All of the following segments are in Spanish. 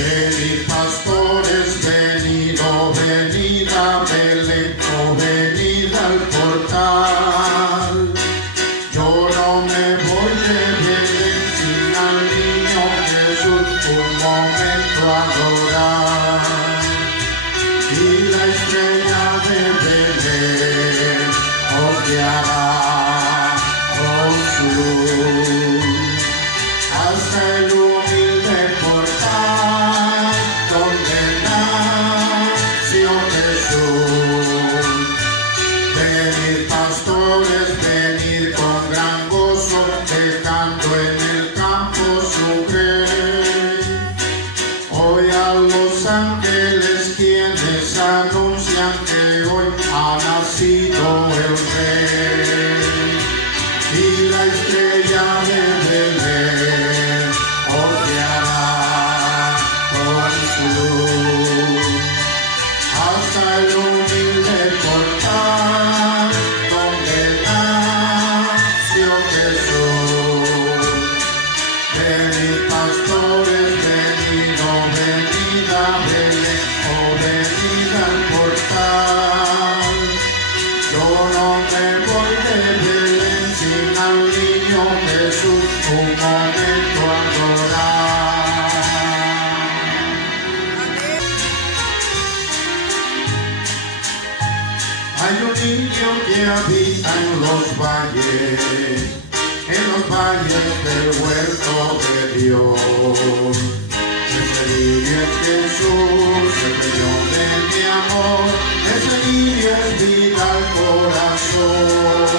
Venid pastores, venid, oh venid a Belén, oh venid al portal. Yo no me voy de Belén sin al niño Jesús un momento adorar. Y la estrella de Belén os guiará con su luz hasta el humilde portal donde nació Jesús. Venid pastores, venid con gran gozo, dejando en el campo su rey. Hoy a los ángeles quienes anuncian que hoy ha nacido el rey. Y la estrella de Belén os guiará con su luz hasta el humilde portal donde nació Jesús. Venid pastores, venid, oh venid a Belén, oh venid al portal. Yo no me voy de Belén sin al niño Jesús un momento adorar. Hay un niño que habita en los valles del huerto de Dios. Ese niño es Jesús, el Señor de mi amor. Ese niño es vida al corazón.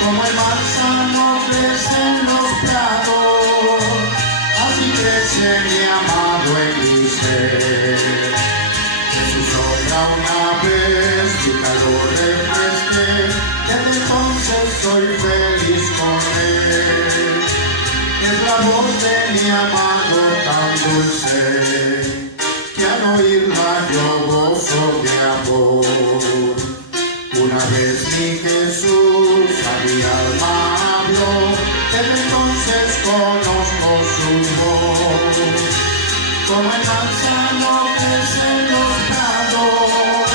Como el manzano crece en los prados, así crece mi amado en mi ser. Jesús sombra una vez, mi calor refresqué, desde entonces soy feliz con él. Es la voz de mi amado tan dulce, que al oírla yo gozo de amor. Una vez mi Jesús a mi alma habló, desde entonces conozco su voz. Como el manzano crece en los prados,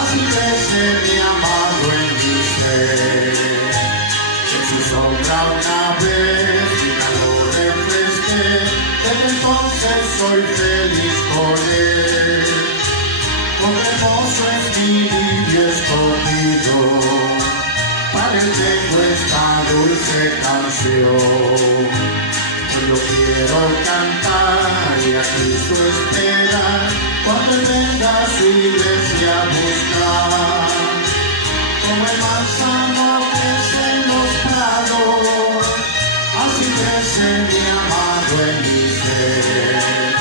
así crece mi amado en mi ser. En su sombra una vez mi calor refresqué, desde entonces soy feliz con él. Cuán hermoso es mi limpio escondido, para él tengo esta dulce canción. Yo quiero cantar y a Cristo esperar, cuando él venga a su iglesia a buscar. Como el manzano crece en los prados, así crece mi amado en mi ser.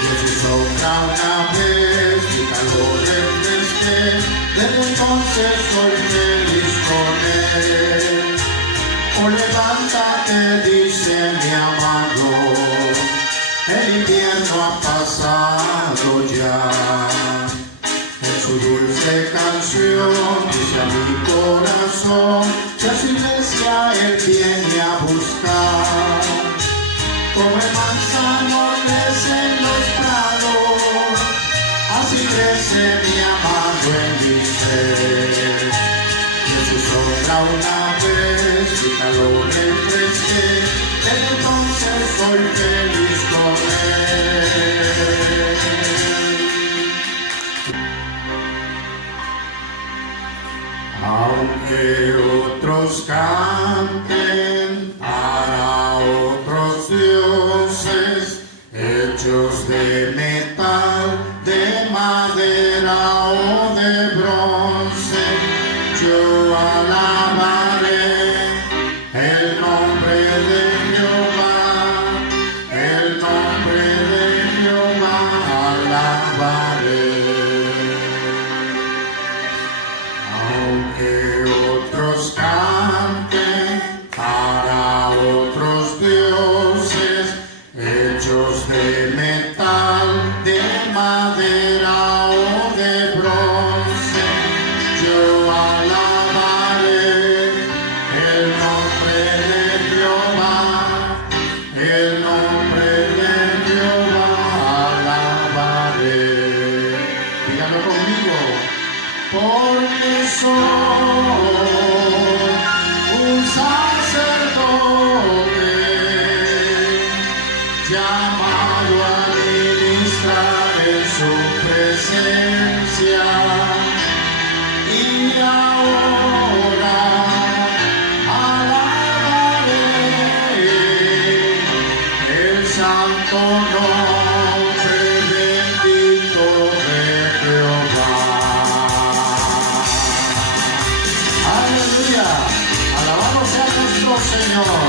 Y en su sombra una vez mi calor refresqué, desde entonces soy feliz con él. Oh, levántate, dice mi amado, el invierno ha pasado ya. En su dulce canción dice a mi corazón, que a su iglesia él viene a buscar. Como el manzano crece en los prados, así crece mi amado en mi ser. Y en su sombra una vez mi calor refresqué, desde entonces soy feliz con él. Aunque otros canten para otros dioses, hechos de metal, de madera o de bronce, yo alabaré el nombre de Jehová, el nombre de Jehová alabaré. Aunque otros canten para otros dioses, hechos de metal, de madera o de bronce, yo alabaré el nombre de Jehová, el nombre de Jehová llamado a ministrar en su presencia. Y ahora alabaré el santo nombre bendito de Jehová. Aleluya, alabado sea nuestro Señor.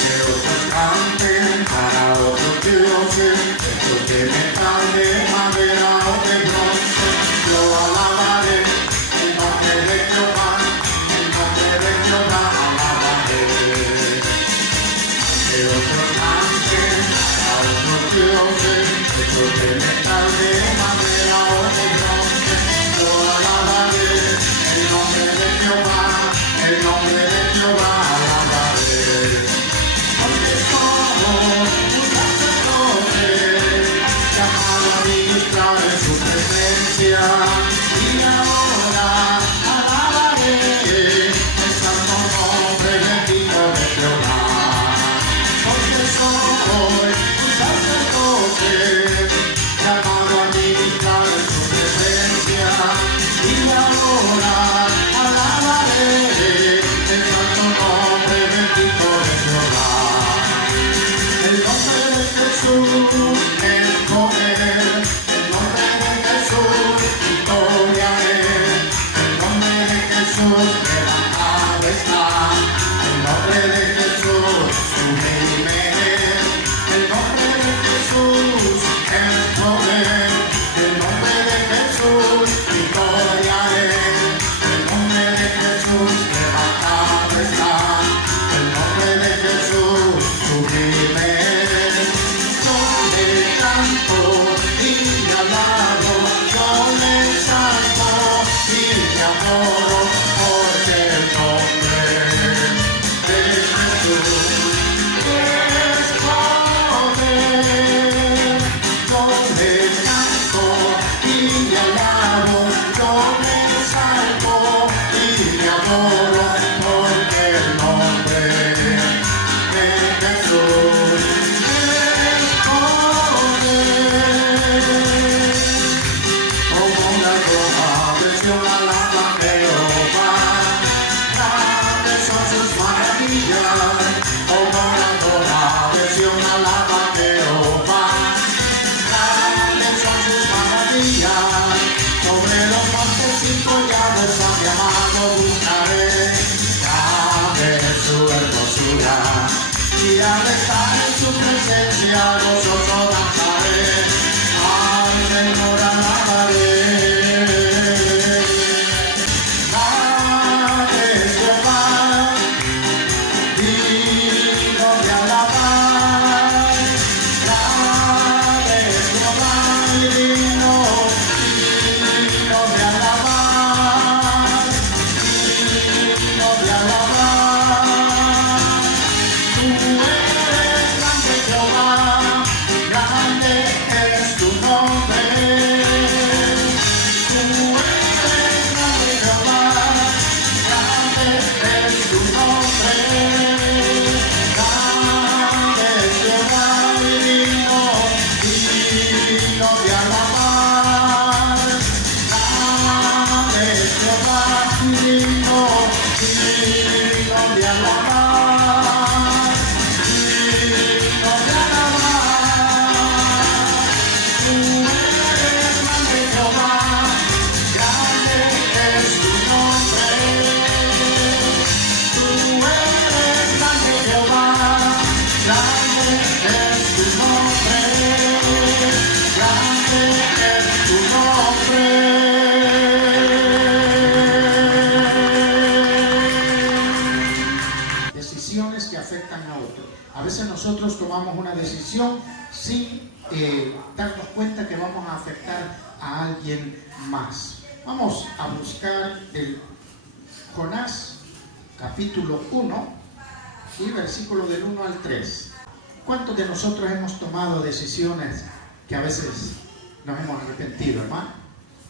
Que otros canten para otros dioses, estos que metal de madera o de bronce, yo alabaré el nombre de Jehová, el nombre de Jehová alabaré. Que otros canten para otros dioses, estos que metal de madera o de bronce, yo alabaré el nombre de Jehová, el nombre de Jehová alabaré. Porque somos un sacerdote llamado a ministrar en su presencia. Y ahora alabaré el santo nombre bendito de Jehová. Porque soy un sacerdote llamado a ministrar en su presencia. Y ahora alabaré el santo nombre bendito de Jehová. El nombre de Jesús es poder, el nombre de Jesús victoria es, el nombre de Jesús levantado está, el nombre de Jesús sublime es, el nombre de Jesús es poder, el nombre de Jesús victoria es, el nombre de Jesús levantado está, el nombre de Jesús sublime es. Yo le canto y le alabo, yo le salvo y le adoro, porque el nombre de Jesús es poder. Yo le canto y le alabo, yo le salvo y le adoro, porque el nombre de Jesús es poder. Como una roja presiona la Jehová, grandes son sus maravillas. Como una roja presiona la Jehová, grandes son sus maravillas. Sobre los montes y collados a mi amado buscaré, ya veré su hermosura, y al estar en su presencia gozoso danzaré, al Señor alabaré. Grande es Jehová, digno de alabar. Grande es Jehová y digno de alabar, digno de alabar. Tú eres grande, Jehová, grande es tu nombre. Tú eres grande, Jehová, grande es tu nombre. Grande es Jehová y digno de alabar. Grande es Jehová y digno de alabar. Digno de alabar. Tú eres grande, Jehová, grande es tu nombre. Tú eres grande, Jehová, grande es tu nombre. Grande es tu nombre. Decisiones que afectan a otros. A veces nosotros tomamos una decisión sin darnos cuenta que vamos a afectar a alguien más. Vamos a buscar el Jonás capítulo 1 y versículo del 1 al 3. ¿Cuántos de nosotros hemos tomado decisiones que a veces nos hemos arrepentido, hermano?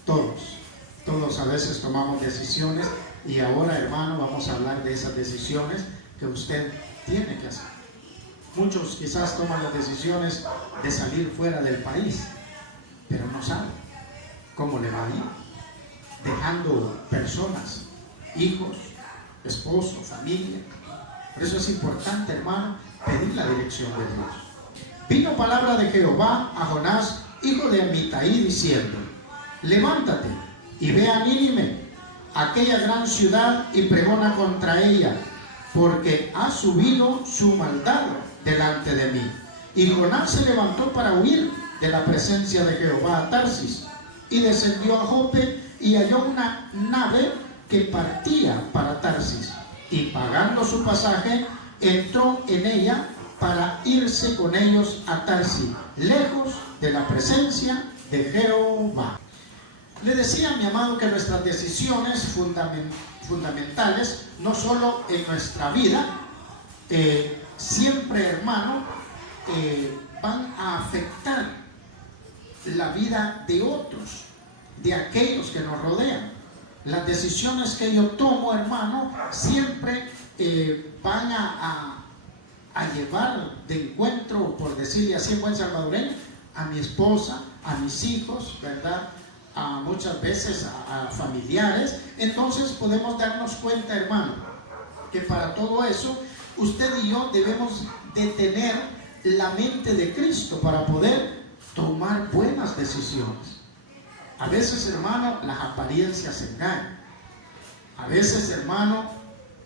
Todos a veces tomamos decisiones, y ahora, hermano, vamos a hablar de esas decisiones que usted tiene que hacer. Muchos quizás toman las decisiones de salir fuera del país, pero no saben cómo le va a ir, dejando personas, hijos, esposo, familia. Por eso es importante, hermano, pedir la dirección de Dios. Vino palabra de Jehová a Jonás, hijo de Amitai, diciendo: levántate y ve a Nínive, aquella gran ciudad, y pregona contra ella, porque ha subido su maldad delante de mí. Y Jonás se levantó para huir de la presencia de Jehová a Tarsis, y descendió a Jope, y halló una nave que partía para Tarsis, y pagando su pasaje, entró en ella para irse con ellos a Tarsis, lejos de la presencia de Jehová. Le decía, mi amado, que nuestras decisiones fundamentales, no solo en nuestra vida, siempre, hermano, van a afectar la vida de otros, de aquellos que nos rodean. Las decisiones que yo tomo, hermano, siempre van a llevar de encuentro, por decirle así en buen salvadoreño, a mi esposa, a mis hijos, ¿verdad? A muchas veces a familiares. Entonces podemos darnos cuenta, hermano, que para todo eso usted y yo debemos de tener la mente de Cristo para poder tomar buenas decisiones. A veces, hermano, las apariencias engañan. A veces, hermano,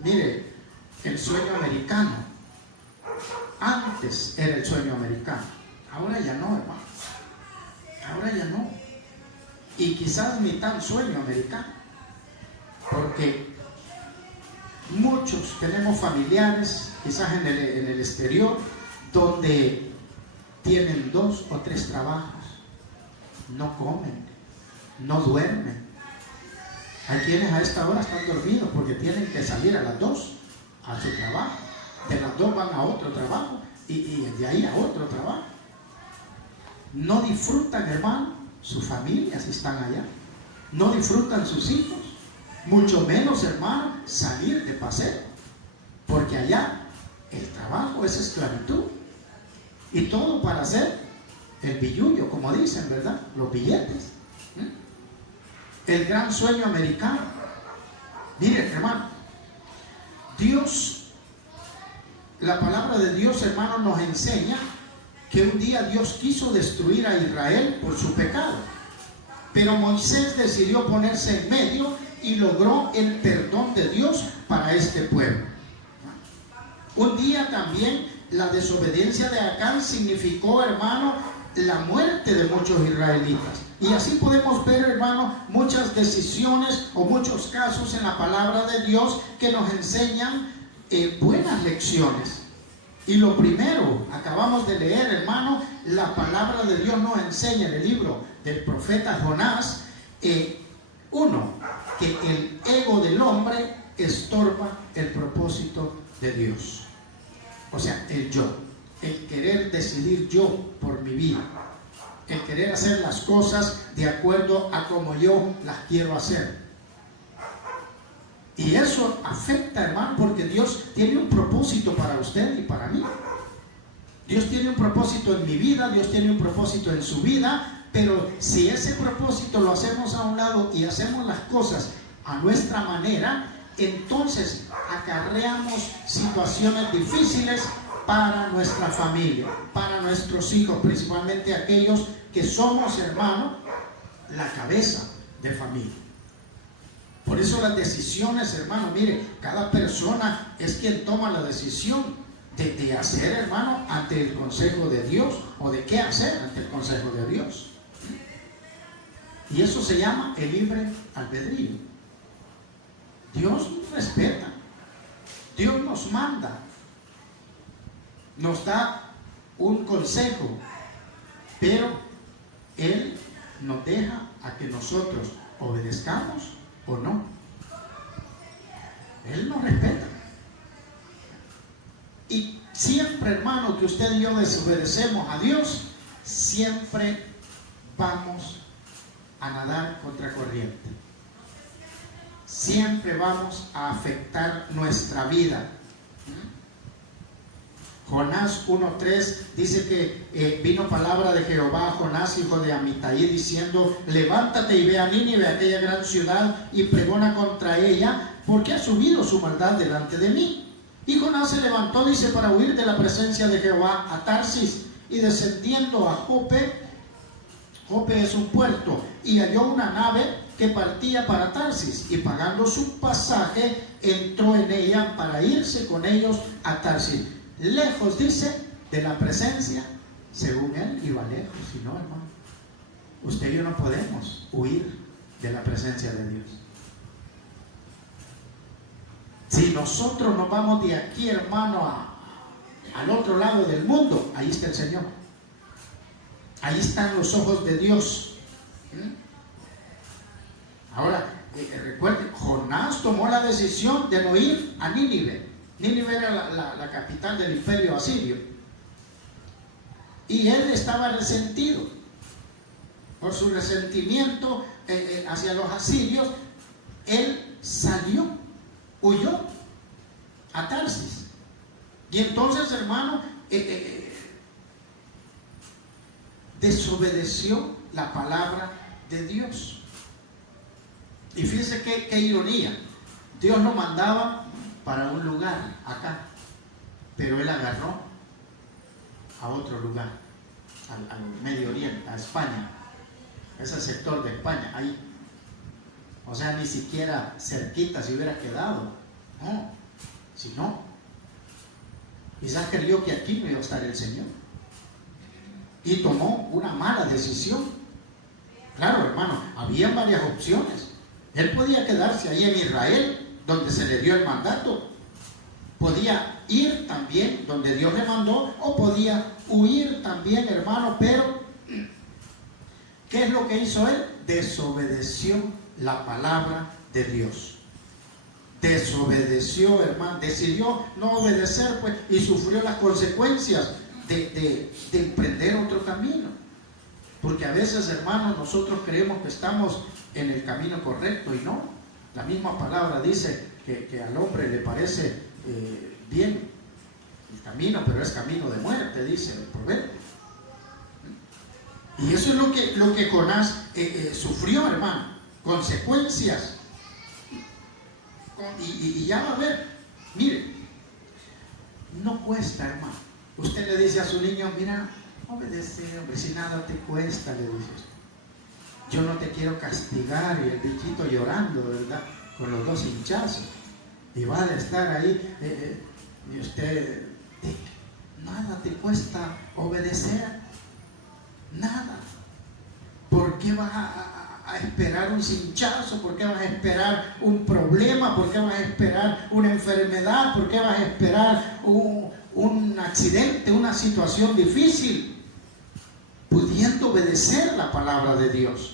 mire, el sueño americano, antes era el sueño americano, ahora ya no, hermano, ahora ya no. Y quizás ni tan sueño americano, porque muchos tenemos familiares, quizás en el exterior, donde tienen 2 o 3 trabajos, no comen, no duermen. Hay quienes a esta hora están dormidos porque tienen que salir a las 2 a su trabajo, de las 2 van a otro trabajo y de ahí a otro trabajo. No disfrutan, hermano, su familia si están allá, no disfrutan sus hijos, mucho menos, hermano, salir de paseo, porque allá el trabajo es esclavitud, y todo para hacer el billullo, como dicen, ¿verdad? Los billetes. El gran sueño americano. Miren, hermano, Dios, la palabra de Dios, hermano, nos enseña que un día Dios quiso destruir a Israel por su pecado, pero Moisés decidió ponerse en medio y logró el perdón de Dios para este pueblo. Un día también la desobediencia de Acán significó, hermano, la muerte de muchos israelitas. Y así podemos ver, hermano, muchas decisiones o muchos casos en la palabra de Dios que nos enseñan buenas lecciones. Y lo primero, acabamos de leer, hermano, la palabra de Dios nos enseña en el libro del profeta Jonás, uno, que el ego del hombre estorba el propósito de Dios. O sea, el yo, el querer decidir yo por mi vida, el querer hacer las cosas de acuerdo a como yo las quiero hacer. Y eso afecta, hermano, porque Dios tiene un propósito para usted y para mí. Dios tiene un propósito en mi vida, Dios tiene un propósito en su vida, pero si ese propósito lo hacemos a un lado y hacemos las cosas a nuestra manera, entonces acarreamos situaciones difíciles para nuestra familia, para nuestros hijos, principalmente aquellos que somos, hermano, la cabeza de familia. Por eso las decisiones, hermano, mire, cada persona es quien toma la decisión de hacer, hermano, ante el consejo de Dios, o de qué hacer ante el consejo de Dios. Y eso se llama el libre albedrío. Dios nos respeta, Dios nos manda, nos da un consejo, pero Él nos deja a que nosotros obedezcamos o no. Él nos respeta. Y siempre, hermano, que usted y yo desobedecemos a Dios, siempre vamos a nadar contra corriente. Siempre vamos a afectar nuestra vida. Jonás 1:3 dice que vino palabra de Jehová a Jonás, hijo de Amitai, diciendo: levántate y ve a Nínive, aquella gran ciudad, y pregona contra ella, porque ha subido su maldad delante de mí. Y Jonás se levantó, dice, para huir de la presencia de Jehová a Tarsis, y descendiendo a Jope, Jope es un puerto, y halló una nave que partía para Tarsis, y pagando su pasaje, entró en ella para irse con ellos a Tarsis. Lejos, dice, de la presencia, según él iba lejos. Y no, hermano, usted y yo no podemos huir de la presencia de Dios. Si nosotros nos vamos de aquí, hermano, al otro lado del mundo, ahí está el Señor. Ahí están los ojos de Dios. Ahora, recuerden, Jonás tomó la decisión de no ir a Nínive. Nínive era la capital del imperio asirio. Y él estaba resentido. Por su resentimiento hacia los asirios, él salió, huyó a Tarsis. Y entonces, hermano, desobedeció la palabra de Dios. Y fíjense qué ironía. Dios lo mandaba para un lugar acá, pero él agarró a otro lugar, al Medio Oriente, a España, ese sector de España, ahí. O sea, ni siquiera cerquita se hubiera quedado. No, si no, quizás creyó que aquí no iba a estar el Señor y tomó una mala decisión. Claro, hermano, había varias opciones. Él podía quedarse ahí en Israel, donde se le dio el mandato. Podía ir también donde Dios le mandó, o podía huir también, hermano. Pero ¿qué es lo que hizo él? Desobedeció la palabra de Dios. Desobedeció, hermano. Decidió no obedecer, pues, y sufrió las consecuencias de emprender otro camino. Porque a veces, hermanos, nosotros creemos que estamos en el camino correcto, y no. La misma palabra dice que al hombre le parece bien el camino, pero es camino de muerte, dice el proverbio. Y eso es lo que Jonás sufrió, hermano, consecuencias. Y ya va a ver, mire, no cuesta, hermano. Usted le dice a su niño: mira, obedece, hombre, si nada te cuesta, le dice usted. Yo no te quiero castigar, y el bichito llorando, ¿verdad?, con los dos hinchazos, y va a estar ahí, y usted, nada te cuesta obedecer, nada. ¿Por qué vas a esperar un hinchazo? ¿Por qué vas a esperar un problema? ¿Por qué vas a esperar una enfermedad? ¿Por qué vas a esperar un accidente, una situación difícil, pudiendo obedecer la palabra de Dios?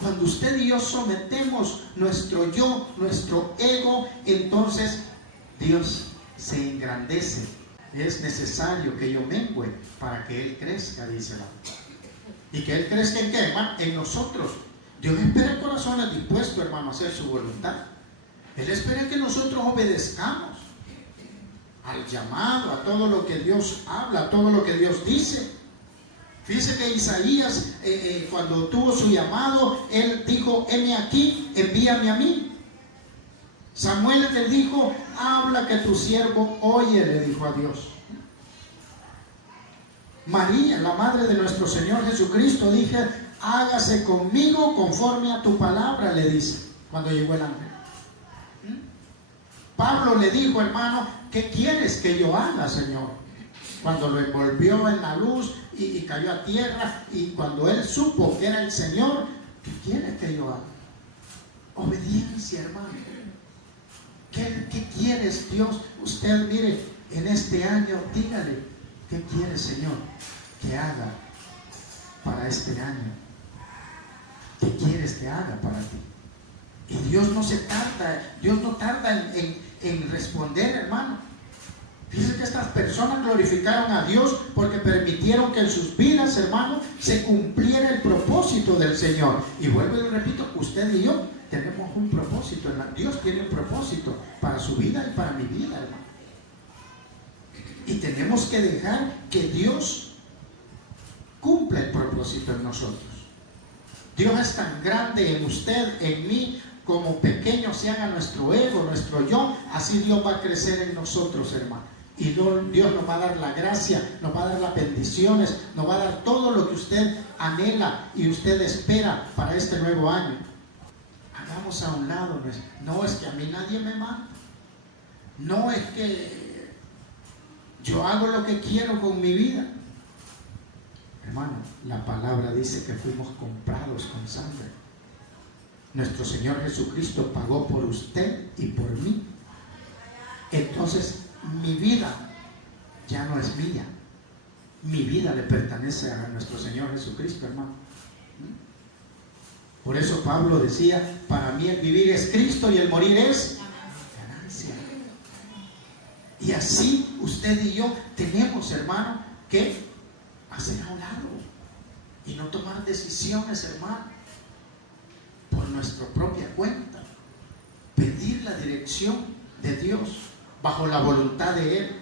Cuando usted y yo sometemos nuestro yo, nuestro ego, entonces Dios se engrandece. Es necesario que yo mengüe para que Él crezca, dice la palabra. ¿Y que Él crezca en qué, hermano? En nosotros. Dios espera corazones dispuestos, hermano, a hacer su voluntad. Él espera que nosotros obedezcamos al llamado, a todo lo que Dios habla, a todo lo que Dios dice. Fíjese que Isaías, cuando tuvo su llamado, él dijo: heme aquí, envíame a mí. Samuel le dijo: habla, que tu siervo oye, le dijo a Dios. María, la madre de nuestro Señor Jesucristo, dije: hágase conmigo conforme a tu palabra, le dice, cuando llegó el ángel. Pablo le dijo: hermano, ¿qué quieres que yo haga, Señor? Cuando lo envolvió en la luz y cayó a tierra, y cuando él supo que era el Señor, ¿qué quieres que yo haga? Obediencia, hermano. ¿Qué quieres, Dios? Usted, mire, en este año, dígale: ¿qué quieres, Señor, que haga para este año? ¿Qué quieres que haga para ti? Y Dios no se tarda, Dios no tarda en responder, hermano. Fíjense que estas personas glorificaron a Dios porque permitieron que en sus vidas, hermano, se cumpliera el propósito del Señor. Y vuelvo y repito, usted y yo tenemos un propósito. Dios tiene un propósito para su vida y para mi vida, hermano. Y tenemos que dejar que Dios cumpla el propósito en nosotros. Dios es tan grande en usted, en mí, como pequeño se haga nuestro ego, nuestro yo, así Dios va a crecer en nosotros, hermano. Y Dios nos va a dar la gracia, nos va a dar las bendiciones, nos va a dar todo lo que usted anhela y usted espera para este nuevo año. Hagamos a un lado, no es que a mí nadie me manda, no es que yo hago lo que quiero con mi vida. Hermano, la palabra dice que fuimos comprados con sangre. Nuestro Señor Jesucristo pagó por usted y por mí. Entonces, mi vida ya no es mía. Mi vida le pertenece a nuestro Señor Jesucristo, hermano. Por eso Pablo decía, para mí el vivir es Cristo y el morir es ganancia. Y así usted y yo tenemos, hermano, que hacer a un lado y no tomar decisiones, hermano, por nuestra propia cuenta. Pedir la dirección de Dios bajo la voluntad de Él.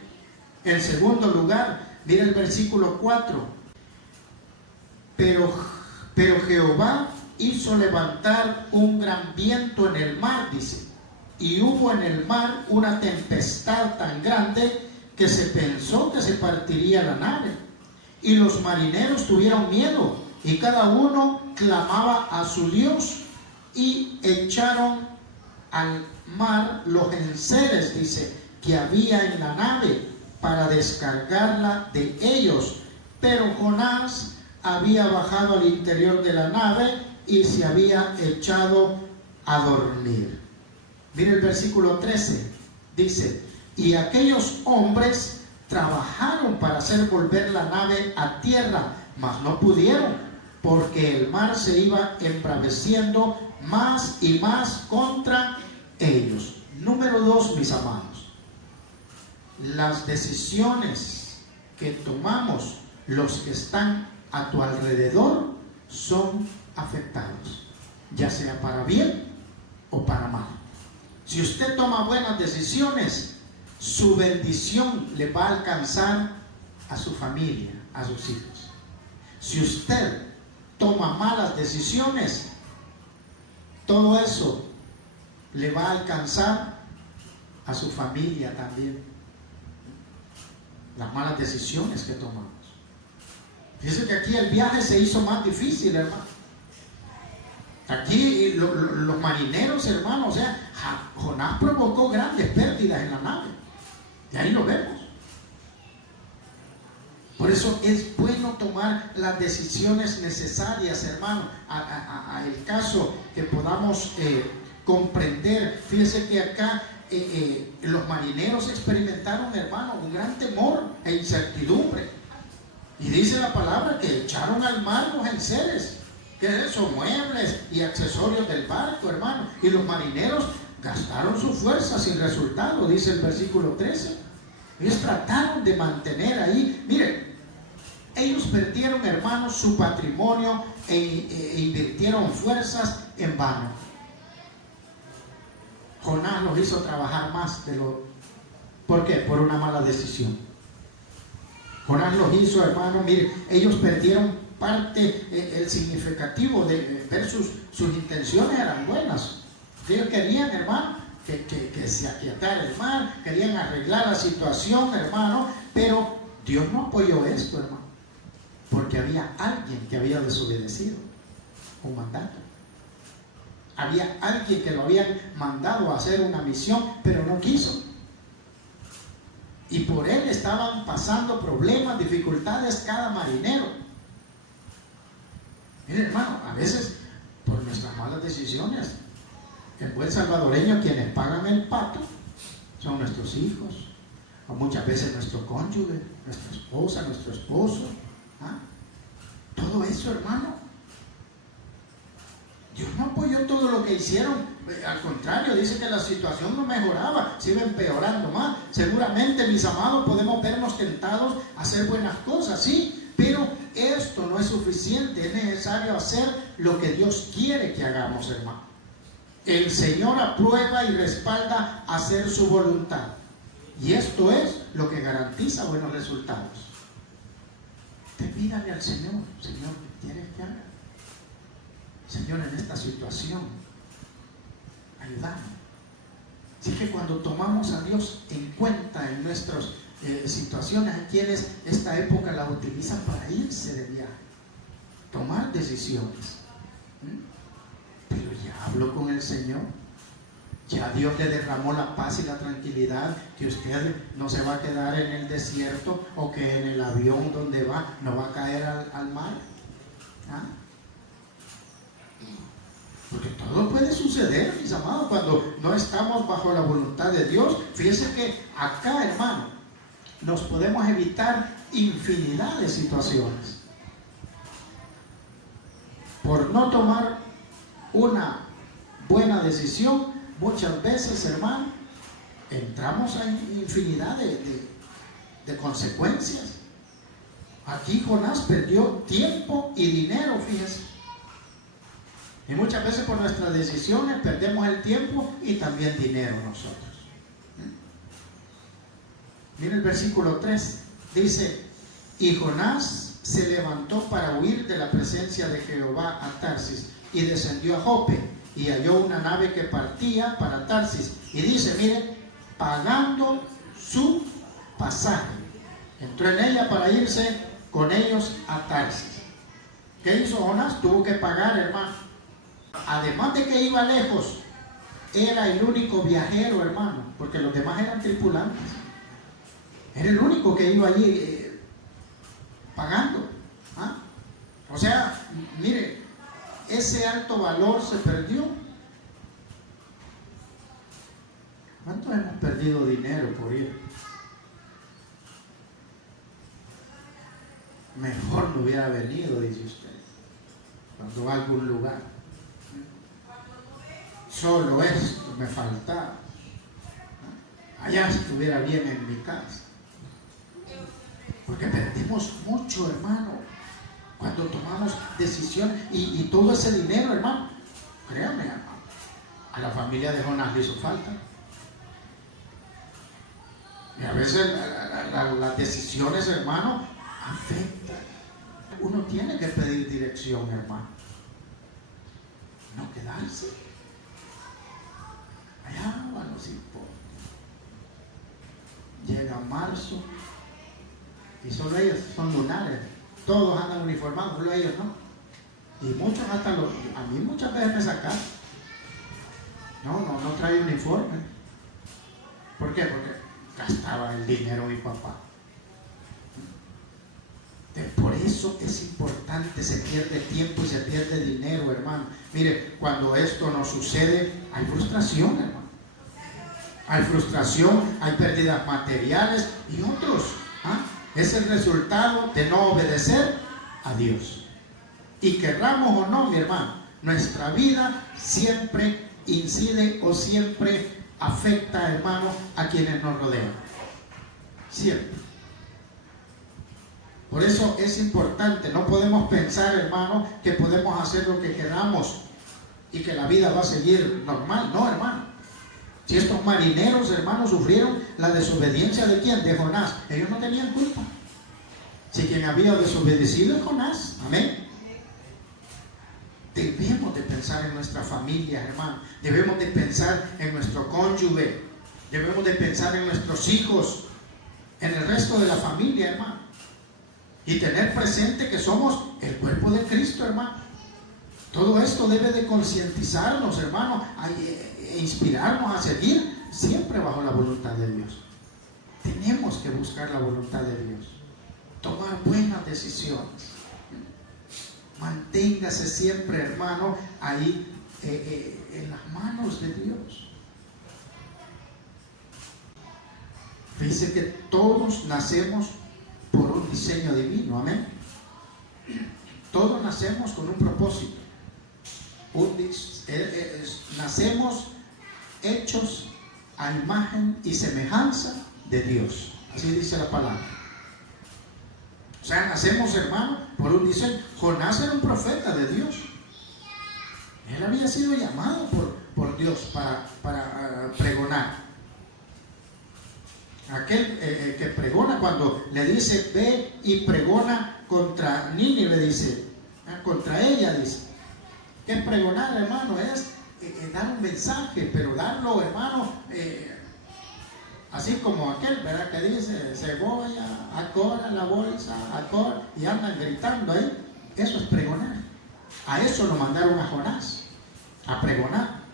En segundo lugar, mira el versículo 4. Pero Jehová hizo levantar un gran viento en el mar, dice, y hubo en el mar una tempestad tan grande que se pensó que se partiría la nave. Y los marineros tuvieron miedo, y cada uno clamaba a su Dios, y echaron al mar los enseres, dice, que había en la nave, para descargarla de ellos. Pero Jonás había bajado al interior de la nave y se había echado a dormir. Mire el versículo 13, dice, y aquellos hombres trabajaron para hacer volver la nave a tierra, mas no pudieron, porque el mar se iba embraveciendo más y más contra ellos. Número 2, mis amados, las decisiones que tomamos los que están a tu alrededor son afectados, ya sea para bien o para mal. Si usted toma buenas decisiones, su bendición le va a alcanzar a su familia, a sus hijos. Si usted toma malas decisiones, todo eso le va a alcanzar a su familia también. Las malas decisiones que tomamos. Fíjense que aquí el viaje se hizo más difícil, hermano. Aquí los marineros, hermano, o sea, Jonás provocó grandes pérdidas en la nave. Y ahí lo vemos. Por eso es bueno tomar las decisiones necesarias, hermano, a el caso que podamos comprender. Fíjense que acá los marineros experimentaron, hermano, un gran temor e incertidumbre. Y dice la palabra que echaron al mar los enseres, que es eso, muebles y accesorios del barco, hermano. Y los marineros gastaron su fuerza sin resultado, dice el versículo 13. Ellos trataron de mantener ahí, miren, ellos perdieron, hermanos, su patrimonio e invirtieron fuerzas en vano. Jonás los hizo trabajar más de lo... ¿Por qué? Por una mala decisión. Jonás los hizo, hermano, miren, ellos perdieron parte, el significativo de ver sus intenciones eran buenas. Ellos querían, hermano, que se aquietara el mar, querían arreglar la situación, hermano, pero Dios no apoyó esto, hermano, porque había alguien que había desobedecido un mandato. Había alguien que lo habían mandado a hacer una misión, pero no quiso. Y por él estaban pasando problemas, dificultades cada marinero. Mire, hermano, a veces por nuestras malas decisiones, el buen salvadoreño, quienes pagan el pato son nuestros hijos, o muchas veces nuestro cónyuge, nuestra esposa, nuestro esposo. Todo eso, hermano, Dios no apoyó todo lo que hicieron. Al contrario, dice que la situación no mejoraba, se iba empeorando más. Seguramente, mis amados, podemos vernos tentados a hacer buenas cosas, sí, pero esto no es suficiente. Es necesario hacer lo que Dios quiere que hagamos, hermano. El Señor aprueba y respalda hacer su voluntad. Y esto es lo que garantiza buenos resultados. Te pídale al Señor, Señor, ¿qué quieres que haga? Señor, en esta situación, ayúdame. Así que cuando tomamos a Dios en cuenta en nuestras situaciones, hay quienes esta época la utilizan para irse de viaje, tomar decisiones. Pero ya habló con el Señor, ya Dios le derramó la paz y la tranquilidad, que usted no se va a quedar en el desierto o que en el avión donde va no va a caer al mar. ¿Ah? Porque todo puede suceder, mis amados, cuando no estamos bajo la voluntad de Dios. Fíjense que acá, hermano, nos podemos evitar infinidad de situaciones por no tomar una buena decisión. Muchas veces, hermano, entramos en infinidad de consecuencias. Aquí Jonás perdió tiempo y dinero, fíjense. Y muchas veces por nuestras decisiones perdemos el tiempo y también dinero nosotros. Mira el versículo 3, dice: y Jonás se levantó para huir de la presencia de Jehová a Tarsis, y descendió a Jope, y halló una nave que partía para Tarsis. Y dice, miren, pagando su pasaje, entró en ella para irse con ellos a Tarsis. ¿Qué hizo Jonás? Tuvo que pagar, hermano. Además de que iba lejos, era el único viajero, hermano, porque los demás eran tripulantes. Era el único que iba allí pagando. ¿Ah? O sea, mire, ese alto valor se perdió. ¿Cuánto hemos perdido dinero por ir? Mejor no hubiera venido, dice usted, cuando va a algún lugar. Solo esto me faltaba. Allá estuviera bien en mi casa. Porque perdemos mucho, hermano, cuando tomamos decisiones. Y todo ese dinero, hermano, créame, hermano, a la familia de Jonás le hizo falta. Y a veces las decisiones, hermano, afectan. Uno tiene que pedir dirección, hermano. No quedarse. Allá van los impuestos. Llega marzo y solo ellos son lunares. Todos andan uniformados, solo ellos no. Y muchos hasta a mí muchas veces me sacaron. No trae uniforme. ¿Por qué? Porque gastaba el dinero mi papá. Por eso es importante, se pierde tiempo y se pierde dinero, hermano. Mire, cuando esto no sucede, hay frustración, hermano. Hay frustración, hay pérdidas materiales y otros. Es el resultado de no obedecer a Dios. Y querramos o no, mi hermano, nuestra vida siempre incide o siempre afecta, hermano, a quienes nos rodean. Siempre. Por eso es importante, no podemos pensar, hermano, que podemos hacer lo que queramos y que la vida va a seguir normal. No, hermano. Si estos marineros, hermano, sufrieron la desobediencia de ¿quién? De Jonás. Ellos no tenían culpa. Si quien había desobedecido es Jonás. Amén. Debemos de pensar en nuestra familia, hermano. Debemos de pensar en nuestro cónyuge. Debemos de pensar en nuestros hijos, en el resto de la familia, hermano. Y tener presente que somos el cuerpo de Cristo, hermano. Todo esto debe de concientizarnos, hermano, e inspirarnos a seguir siempre bajo la voluntad de Dios. Tenemos que buscar la voluntad de Dios. Tomar buenas decisiones. Manténgase siempre, hermano, ahí en las manos de Dios. Dice que todos nacemos por un diseño divino, amén. Todos nacemos con un propósito. Nacemos hechos a imagen y semejanza de Dios. Así dice la palabra. O sea, nacemos, hermano, por un diseño. Jonás era un profeta de Dios. Él había sido llamado por Dios para pregonar. Aquel que pregona, cuando le dice ve y pregona contra Nínive, dice, contra ella, dice. ¿Qué es pregonar, hermano? Es dar un mensaje, pero darlo, hermano, así como aquel, ¿verdad? Que dice cebolla, acora la bolsa, acora, y andan gritando ahí. Eso es pregonar. A eso lo mandaron a Jonás, a pregonar.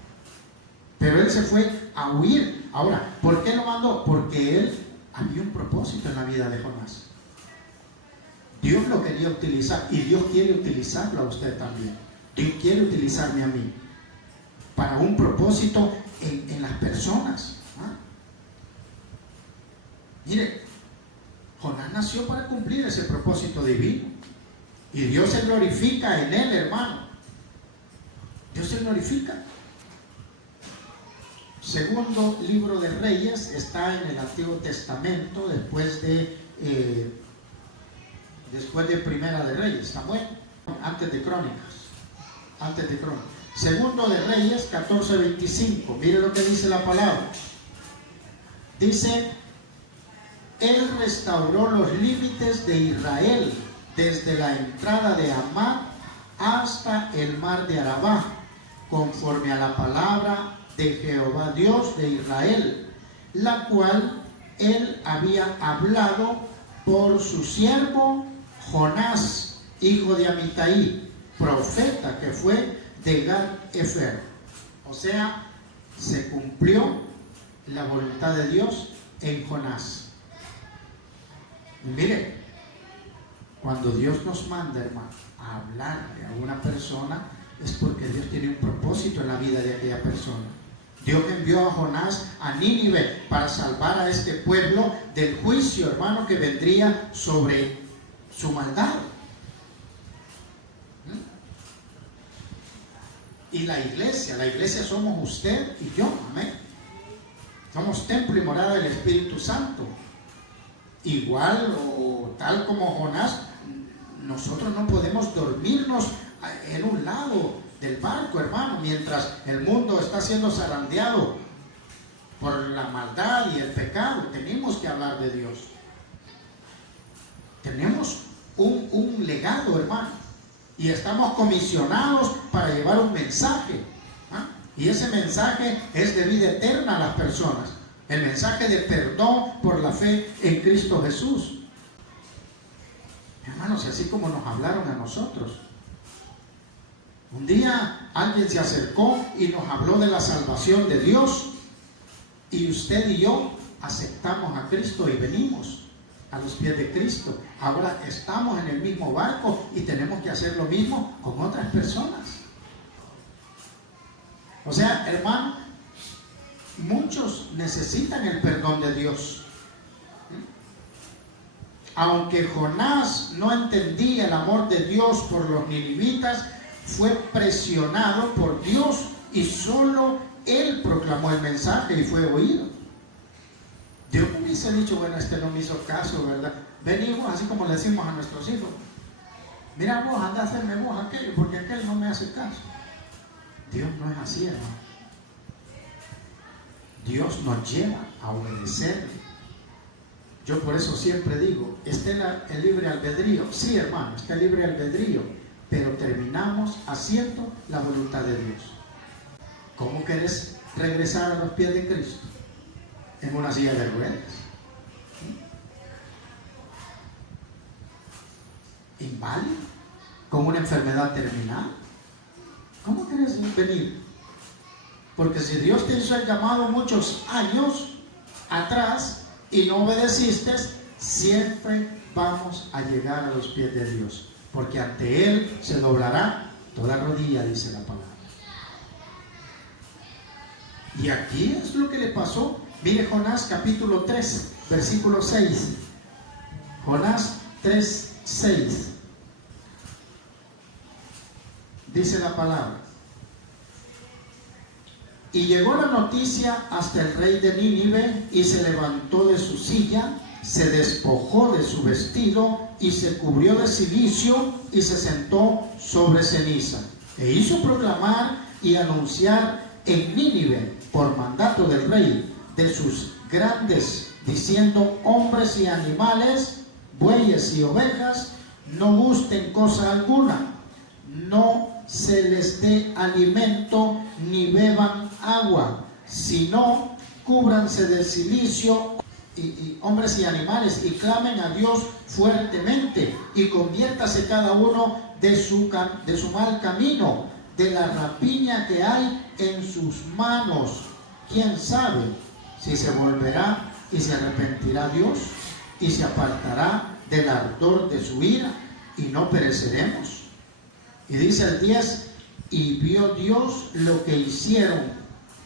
Pero él se fue a huir. Ahora, ¿por qué lo mandó? Porque él había un propósito en la vida de Jonás. Dios lo quería utilizar y Dios quiere utilizarlo a usted también. Dios quiere utilizarme a mí para un propósito en las personas. Mire, Jonás nació para cumplir ese propósito divino y Dios se glorifica en él, hermano. Dios se glorifica. Segundo libro de Reyes está en el Antiguo Testamento, después de Primera de Reyes. ¿Está bueno? Antes de Crónicas. Segundo de Reyes 14:25. Mire lo que dice la palabra. Dice: Él restauró los límites de Israel desde la entrada de Amad hasta el mar de Arabá, conforme a la palabra de Jehová Dios de Israel, la cual él había hablado por su siervo Jonás, hijo de Amitai, profeta que fue de Gad-Efer. O sea, se cumplió la voluntad de Dios en Jonás. Y mire, cuando Dios nos manda, hermano, a hablarle a una persona, es porque Dios tiene un propósito en la vida de aquella persona. Dios envió a Jonás a Nínive para salvar a este pueblo del juicio, hermano, que vendría sobre su maldad. Y la iglesia somos usted y yo, amén. Somos templo y morada del Espíritu Santo. Igual o tal como Jonás, nosotros no podemos dormirnos en un lado del barco, hermano, mientras el mundo está siendo zarandeado por la maldad y el pecado. Tenemos que hablar de Dios. Tenemos un legado, hermano, y estamos comisionados para llevar un mensaje, y ese mensaje es de vida eterna a las personas, el mensaje de perdón por la fe en Cristo Jesús. Hermanos, y así como nos hablaron a nosotros. Un día alguien se acercó y nos habló de la salvación de Dios, y usted y yo aceptamos a Cristo y venimos a los pies de Cristo. Ahora estamos en el mismo barco y tenemos que hacer lo mismo con otras personas. O sea, hermano, muchos necesitan el perdón de Dios. Aunque Jonás no entendía el amor de Dios por los ninivitas, fue presionado por Dios y solo él proclamó el mensaje y fue oído. Dios me hubiese dicho, bueno, este no me hizo caso, ¿verdad? Venimos así como le decimos a nuestros hijos: mira vos, anda a hacerme vos aquello, porque aquel no me hace caso. Dios no es así, hermano. Dios nos lleva a obedecerle. Yo por eso siempre digo, está el libre albedrío. Sí, hermano, está el libre albedrío, pero terminamos haciendo la voluntad de Dios. ¿Cómo querés regresar a los pies de Cristo? En una silla de ruedas. Inválido, con una enfermedad terminal. ¿Cómo querés venir? Porque si Dios te hizo el llamado muchos años atrás y no obedeciste, siempre vamos a llegar a los pies de Dios, porque ante Él se doblará toda rodilla, dice la palabra. Y aquí es lo que le pasó. Mire Jonás capítulo 3, versículo 6. Jonás 3, 6. Dice la palabra: y llegó la noticia hasta el rey de Nínive, y se levantó de su silla, se despojó de su vestido, y se cubrió de cilicio, y se sentó sobre ceniza. E hizo proclamar y anunciar en Nínive, por mandato del rey, de sus grandes diciendo: hombres y animales, bueyes y ovejas, no gusten cosa alguna, no se les dé alimento ni beban agua, sino cúbranse de cilicio, y hombres y animales, y clamen a Dios fuertemente, y conviértase cada uno de su mal camino, de la rapiña que hay en sus manos. ¿Quién sabe si se volverá y se arrepentirá Dios y se apartará del ardor de su ira y no pereceremos? Y dice el 10: y vio Dios lo que hicieron,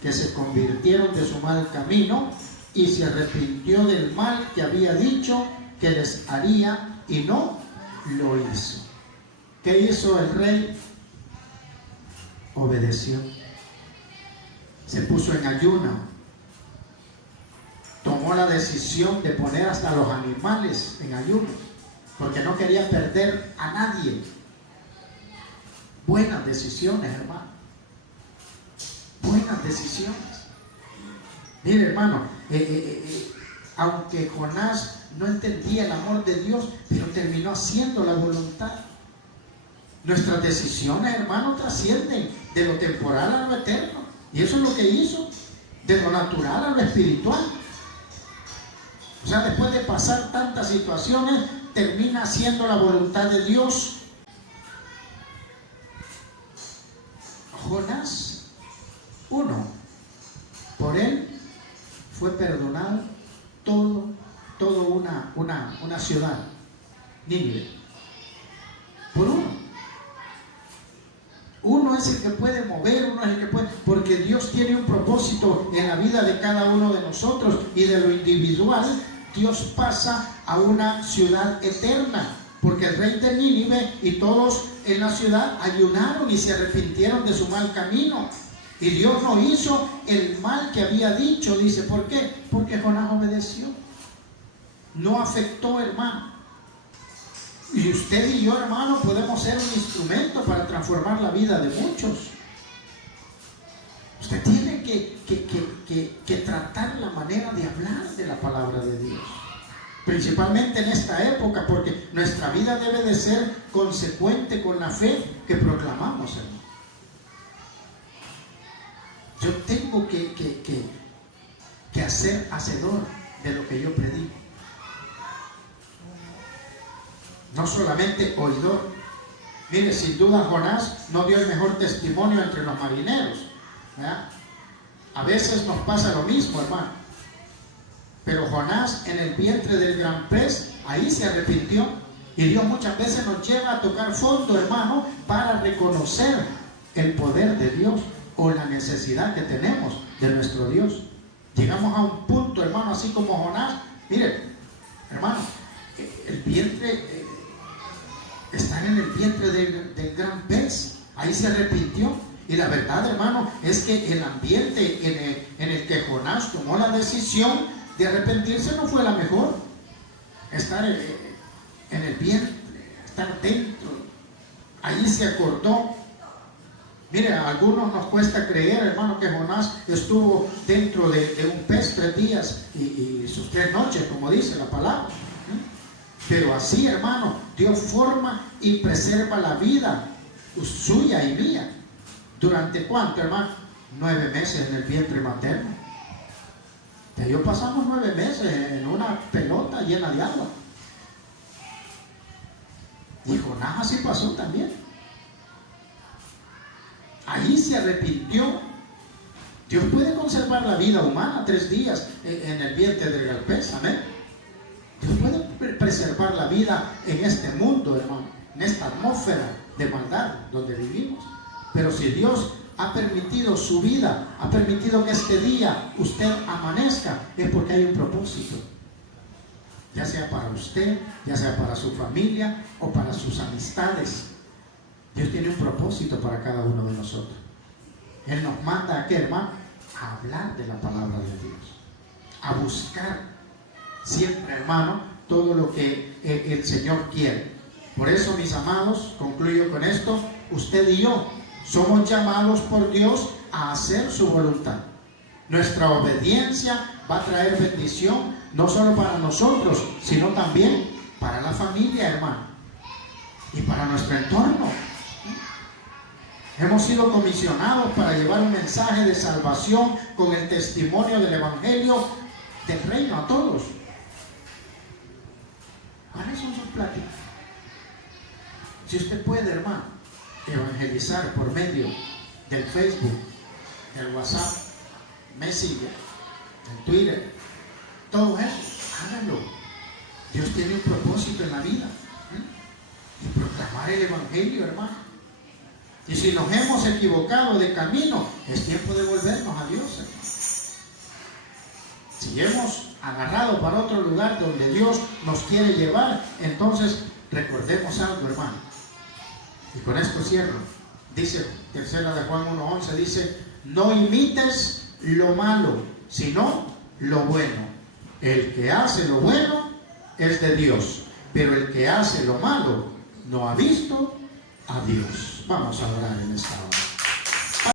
que se convirtieron de su mal camino, y se arrepintió del mal que había dicho que les haría, y no lo hizo. ¿Qué hizo el rey? Obedeció. Se puso en ayuno. Tomó la decisión de poner hasta los animales en ayuno, porque no quería perder a nadie. Buenas decisiones, hermano. Buenas decisiones. Mire, hermano, aunque Jonás no entendía el amor de Dios, pero terminó haciendo la voluntad. Nuestras decisiones, hermano, trascienden de lo temporal a lo eterno. Y eso es lo que hizo, de lo natural a lo espiritual. O sea, después de pasar tantas situaciones, termina haciendo la voluntad de Dios. Jonás 1, por él fue perdonado todo una ciudad, Nínive. Por uno es el que puede mover, uno es el que puede, porque Dios tiene un propósito en la vida de cada uno de nosotros, y de lo individual Dios pasa a una ciudad eterna, porque el rey de Nínive y todos en la ciudad ayunaron y se arrepintieron de su mal camino. Y Dios no hizo el mal que había dicho. Dice, ¿por qué? Porque Jonás obedeció. No afectó, hermano. Y usted y yo, hermano, podemos ser un instrumento para transformar la vida de muchos. Usted tiene que tratar la manera de hablar de la palabra de Dios. Principalmente en esta época, porque nuestra vida debe de ser consecuente con la fe que proclamamos, hermano. Yo tengo que hacer hacedor de lo que yo predico. No solamente oidor. Mire, sin duda Jonás no dio el mejor testimonio entre los marineros, ¿verdad? A veces nos pasa lo mismo, hermano. Pero Jonás, en el vientre del gran pez, ahí se arrepintió. Y Dios muchas veces nos lleva a tocar fondo, hermano, para reconocer el poder de Dios o la necesidad que tenemos de nuestro Dios. Llegamos a un punto, hermano, así como Jonás. Miren, hermano, el vientre, estar en el vientre del gran pez, ahí se arrepintió. Y la verdad, hermano, es que el ambiente en el que Jonás tomó la decisión de arrepentirse no fue la mejor. Estar en el vientre, estar dentro, ahí se acordó. Mire, a algunos nos cuesta creer, hermano, que Jonás estuvo dentro de un pez 3 días y sus 3 noches, como dice la palabra. Pero así, hermano, Dios forma y preserva la vida suya y mía. ¿Durante cuánto, hermano? 9 meses en el vientre materno. Que yo pasamos 9 meses en una pelota llena de agua. Y Jonás así pasó también. Ahí se arrepintió. Dios puede conservar la vida humana 3 días en el vientre del gran pez, amén. Dios puede preservar la vida en este mundo, hermano, en esta atmósfera de maldad donde vivimos. Pero si Dios ha permitido su vida, ha permitido que este día usted amanezca, es porque hay un propósito. Ya sea para usted, ya sea para su familia o para sus amistades. Dios tiene un propósito para cada uno de nosotros. Él nos manda a qué, hermano, a hablar de la palabra de Dios, a buscar siempre, hermano, todo lo que el Señor quiere. Por eso, mis amados, concluyo con esto: usted y yo somos llamados por Dios a hacer su voluntad. Nuestra obediencia va a traer bendición, no solo para nosotros, sino también para la familia, hermano, y para nuestro entorno. Hemos sido comisionados para llevar un mensaje de salvación con el testimonio del Evangelio del reino a todos. ¿Cuáles son sus pláticas? Si usted puede, hermano, evangelizar por medio del Facebook, del WhatsApp, Messenger, del Twitter, todo eso, hágalo. Dios tiene un propósito en la vida, y proclamar el Evangelio, hermano. Y si nos hemos equivocado de camino, es tiempo de volvernos a Dios, hermano. Si hemos agarrado para otro lugar donde Dios nos quiere llevar, entonces recordemos algo, hermano. Y con esto cierro. Dice, tercera de Juan 1:11, dice, no imites lo malo, sino lo bueno. El que hace lo bueno es de Dios, pero el que hace lo malo no ha visto a Dios. Vamos a orar en esta hora.